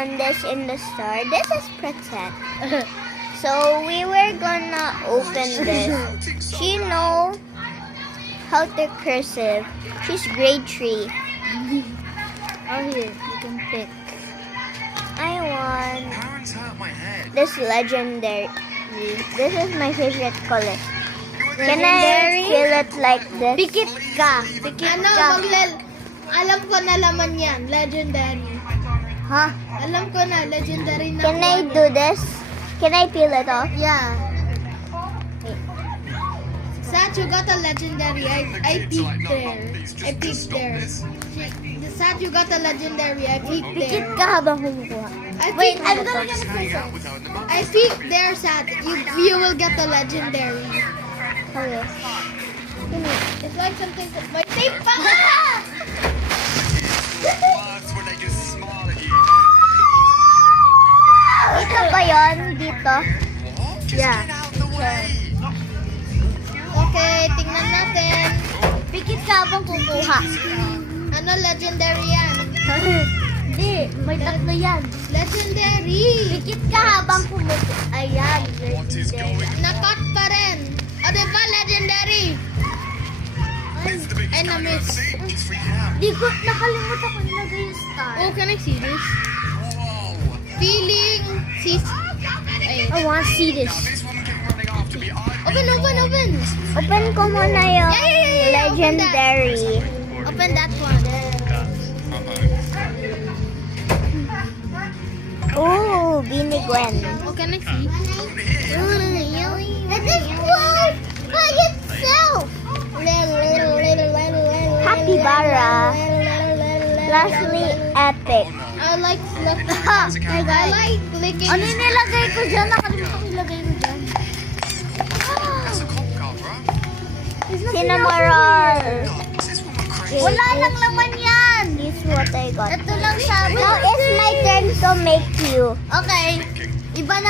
on this in the store. This is pretend. So we were gonna open this. She know how to cursive. She's grade 3. Oh, here, you can pick. I want Parents hurt my head. this legendary. This is my favorite color. Can Legendary? I feel it like this? Pikit ka. Pikit Ano, ka. alam ko na laman yan. Legendary. Huh? Alam ko na, legendary na. Can I do this? Can I peel it off? Yeah. Sat, you got a legendary. I peeked there. I peeked there. Sat, you got a legendary. I peeked Pikit there. ka habang kumukuha. Wait, I'm gonna get Hang out with her in the mud. I peeked there, Sat. You will get a legendary. Okay. It's like something that might say Words when they just smile at you. Dito ba yun? Dito? What? Just Yeah. get out of the way. Okay, tingnan natin. Pikit ka habang kukuha. Ano legendary yan? Hindi, may tatlo yan. Legendary! Pikit ka habang kumukuha. Ayan, What is going on? Nakat pa rin. O, diba legendary? It's the biggest Ay, guy I've na-miss. seen. Just freak out. Di ko, nakalimutan ko nilagay yung star. Oh, can I see this? Whoa. Feeling Ay. I want to see this. Now this woman kept running after me. Open, open, open! Open ko muna yung Yeah. legendary. Open that one. Ooh, Bini Gwen. Oh, can I see? That is close by itself. Happy Bara. Lastly, epic. I like look. It's a I camera. like clicking. Ano yung nilagay ko dyan? Nakalimutan ko ilagay ko dyan. That's a cop car, bro. Cinnamoroll. Is this woman crazy? Wala lang laman yan. This is what I got. Ito lang sabi. Now it's my turn to make you. Okay. Iba na